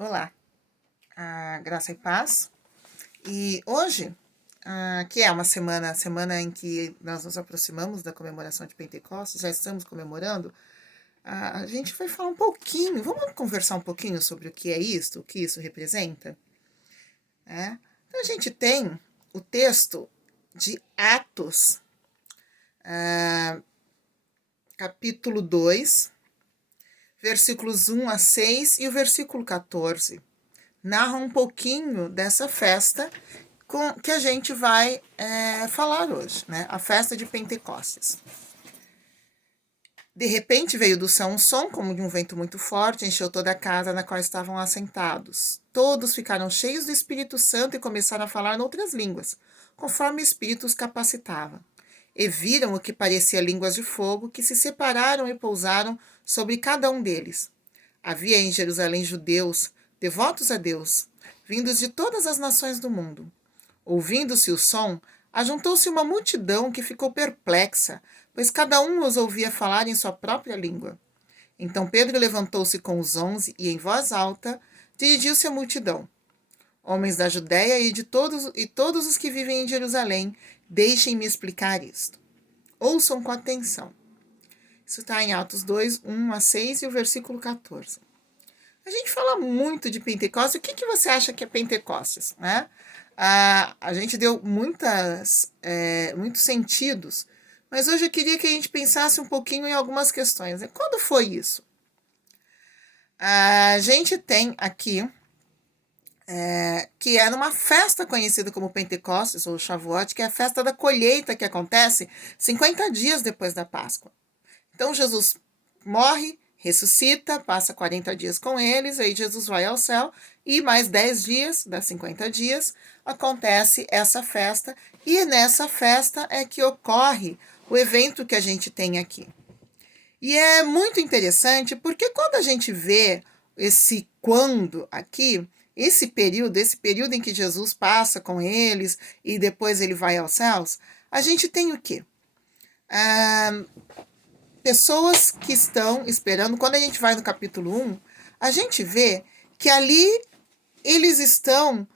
Olá, graça e paz. E hoje, que é uma semana em que nós nos aproximamos da comemoração de Pentecostes, já estamos comemorando, a gente vai falar um pouquinho, vamos conversar um pouquinho sobre o que é isto, o que isso representa? Então a gente tem o texto de Atos, capítulo 2, versículos 1 a 6 e o versículo 14. Narra um pouquinho dessa festa que a gente vai falar hoje, né? A festa de Pentecostes. De repente veio do céu um som como de um vento muito forte, encheu toda a casa na qual estavam assentados. Todos ficaram cheios do Espírito Santo e começaram a falar em outras línguas, conforme o Espírito os capacitava. E viram o que parecia línguas de fogo, que se separaram e pousaram sobre cada um deles. Havia em Jerusalém judeus, devotos a Deus, vindos de todas as nações do mundo. Ouvindo-se o som, ajuntou-se uma multidão que ficou perplexa, pois cada um os ouvia falar em sua própria língua. Então Pedro levantou-se com os 11 e, em voz alta, dirigiu-se à multidão. Homens da Judéia e todos os que vivem em Jerusalém, deixem-me explicar isto. Ouçam com atenção. Isso está em Atos 2, 1 a 6 e o versículo 14. A gente fala muito de Pentecostes. O que você acha que é Pentecostes, né? A gente deu muitos sentidos, mas hoje eu queria que a gente pensasse um pouquinho em algumas questões. Quando foi isso? A gente tem aqui que era uma festa conhecida como Pentecostes ou Shavuot, que é a festa da colheita que acontece 50 dias depois da Páscoa. Então Jesus morre, ressuscita, passa 40 dias com eles, aí Jesus vai ao céu e mais 10 dias, das 50 dias, acontece essa festa e nessa festa é que ocorre o evento que a gente tem aqui. E é muito interessante porque quando a gente vê esse quando aqui, esse período em que Jesus passa com eles e depois ele vai aos céus, a gente tem o quê? Pessoas que estão esperando. Quando a gente vai no capítulo 1, a gente vê que ali eles estão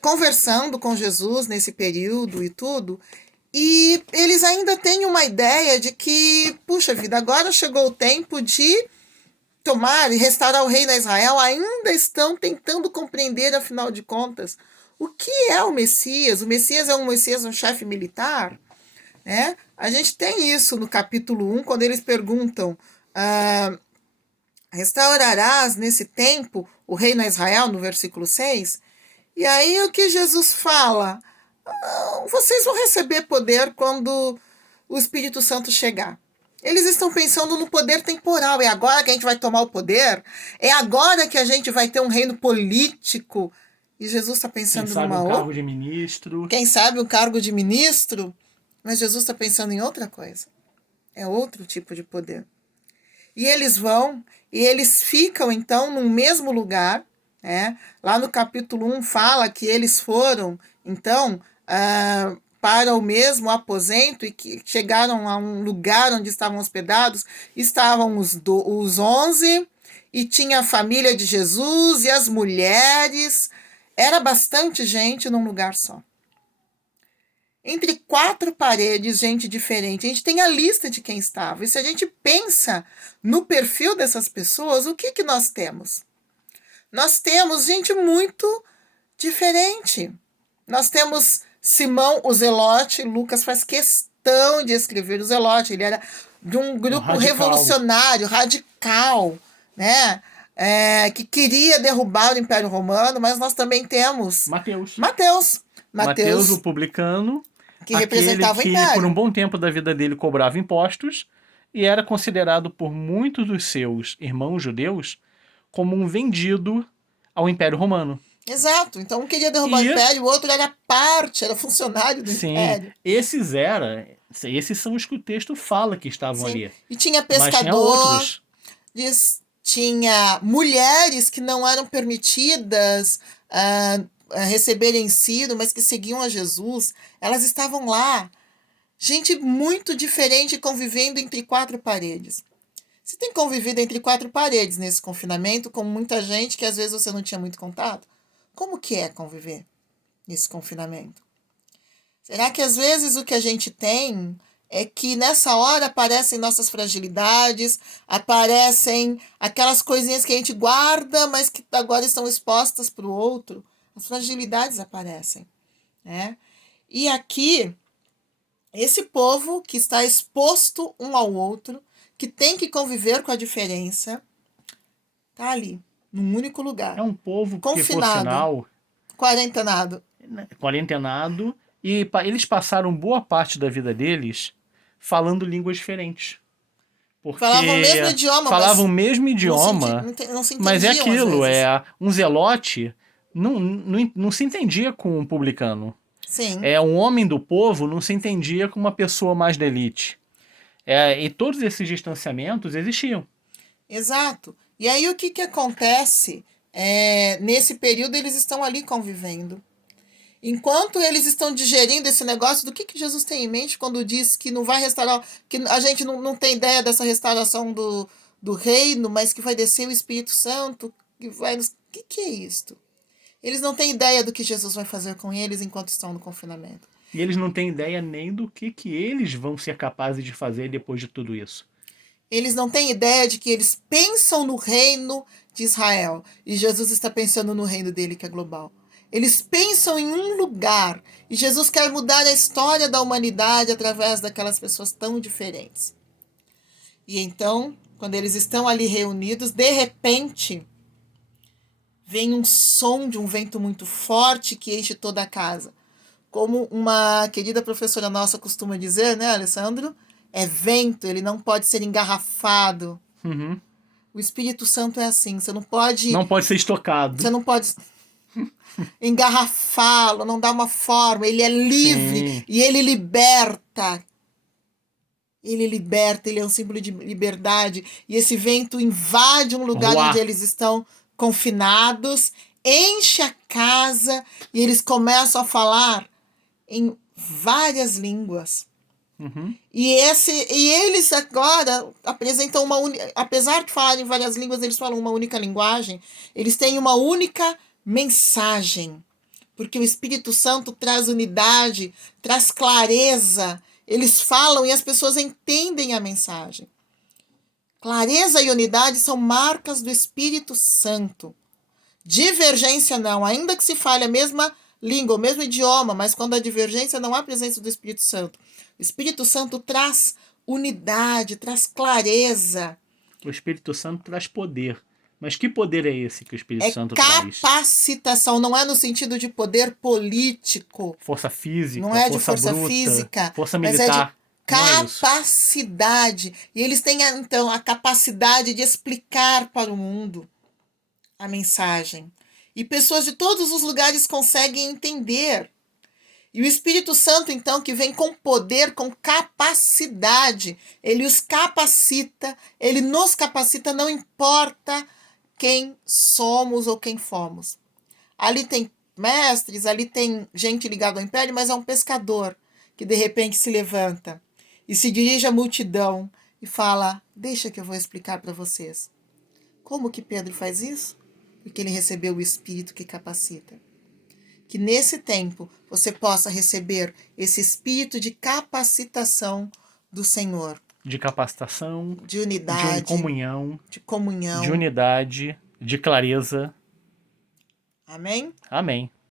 conversando com Jesus nesse período e tudo, e eles ainda têm uma ideia de que, puxa vida, agora chegou o tempo de tomar e restaurar o reino a Israel, ainda estão tentando compreender, afinal de contas, o que é o Messias. O Messias é um chefe militar? A gente tem isso no capítulo 1, quando eles perguntam, restaurarás nesse tempo o reino a Israel, no versículo 6? E aí o que Jesus fala? Vocês vão receber poder quando o Espírito Santo chegar. Eles estão pensando no poder temporal. É agora que a gente vai tomar o poder? É agora que a gente vai ter um reino político? E Jesus está pensando numa outra. Cargo de ministro. Quem sabe um cargo de ministro? Mas Jesus está pensando em outra coisa. É outro tipo de poder. E eles vão, e eles ficam, então, no mesmo lugar. Lá no capítulo 1 fala que eles foram, então, para o mesmo aposento e que chegaram a um lugar onde estavam hospedados. Estavam os 11 e tinha a família de Jesus e as mulheres. Era bastante gente num lugar só. Entre 4 paredes, gente diferente. A gente tem a lista de quem estava. E se a gente pensa no perfil dessas pessoas, o que nós temos? Nós temos gente muito diferente. Nós temos Simão, o Zelote. Lucas faz questão de escrever o Zelote. Ele era de um grupo revolucionário, radical, né? Que queria derrubar o Império Romano, mas nós também temos Mateus, o publicano, que representava o Império. Por um bom tempo da vida dele cobrava impostos e era considerado por muitos dos seus irmãos judeus como um vendido ao Império Romano. Exato. Então um queria derrubar o Império, o outro era funcionário do Império. Esses são os que o texto fala que estavam ali. E tinha pescador, tinha mulheres que não eram permitidas receberem ensino, mas que seguiam a Jesus. Elas estavam lá. Gente muito diferente convivendo entre 4 paredes. Você tem convivido entre quatro paredes nesse confinamento com muita gente que às vezes você não tinha muito contato? Como que é conviver nesse confinamento? Será que às vezes o que a gente tem é que nessa hora aparecem nossas fragilidades, aparecem aquelas coisinhas que a gente guarda, mas que agora estão expostas para o outro? As fragilidades aparecem, né? E aqui, esse povo que está exposto um ao outro, que tem que conviver com a diferença, tá ali, num único lugar, É um povo que, por confinado, sinal, quarentenado. quarentenado, e eles passaram boa parte da vida deles falando línguas diferentes. Falavam o Porque mesmo idioma, falavam o mas mesmo idioma, não se mas é entendiam às aquilo, vezes. um zelote não se entendia com um publicano. Sim, Um homem do povo não se entendia com uma pessoa mais da elite. E todos esses distanciamentos existiam. exato. E aí o que, que acontece? Nesse período eles estão ali convivendo. Enquanto eles estão digerindo esse negócio, do que Jesus tem em mente quando diz que não vai restaurar, que a gente não tem ideia dessa restauração do reino, mas que vai descer o Espírito Santo, que vai nos... O que é isto? Eles não têm ideia do que Jesus vai fazer com eles enquanto estão no confinamento. E eles não têm ideia nem do que eles vão ser capazes de fazer depois de tudo isso. Eles não têm ideia de que eles pensam no reino de Israel e Jesus está pensando no reino dele, que é global. Eles pensam em um lugar e Jesus quer mudar a história da humanidade através daquelas pessoas tão diferentes. E então, quando eles estão ali reunidos, de repente, vem um som de um vento muito forte que enche toda a casa. Como uma querida professora nossa costuma dizer, né, Alessandro? É vento, ele não pode ser engarrafado. Uhum. O Espírito Santo é assim, você não pode, Não pode ser estocado. você não pode engarrafá-lo, não dá uma forma, ele é livre Sim. e ele liberta. Ele liberta, ele é um símbolo de liberdade. E esse vento invade um lugar Ruá. onde eles estão confinados, enche a casa e eles começam a falar em várias línguas. Uhum. E eles agora apresentam apesar de falarem várias línguas, eles falam uma única linguagem, eles têm uma única mensagem. Porque o Espírito Santo traz unidade, traz clareza. Eles falam e as pessoas entendem a mensagem. Clareza e unidade são marcas do Espírito Santo. Divergência não, ainda que se fale a mesma língua, o mesmo idioma, mas quando há divergência não há presença do Espírito Santo. O Espírito Santo traz unidade, traz clareza. O Espírito Santo traz poder. Mas que poder é esse que o Espírito É Santo traz? capacitação, não é no sentido de poder político, Força não física, é de força força bruta, física, força mas é de militar. Não é isso. capacidade. E eles têm, então, a capacidade de explicar para o mundo a mensagem. E pessoas de todos os lugares conseguem entender. E o Espírito Santo, então, que vem com poder, com capacidade, ele os capacita, ele nos capacita, não importa quem somos ou quem fomos. Ali tem mestres, ali tem gente ligada ao império, mas é um pescador que de repente se levanta e se dirige à multidão e fala: Deixa que eu vou explicar para vocês. Como que Pedro faz isso? Porque ele recebeu o Espírito que capacita. Que nesse tempo você possa receber esse espírito de capacitação do Senhor, De capacitação, de de unidade, comunhão, de de comunhão. unidade, de clareza. Amém? Amém.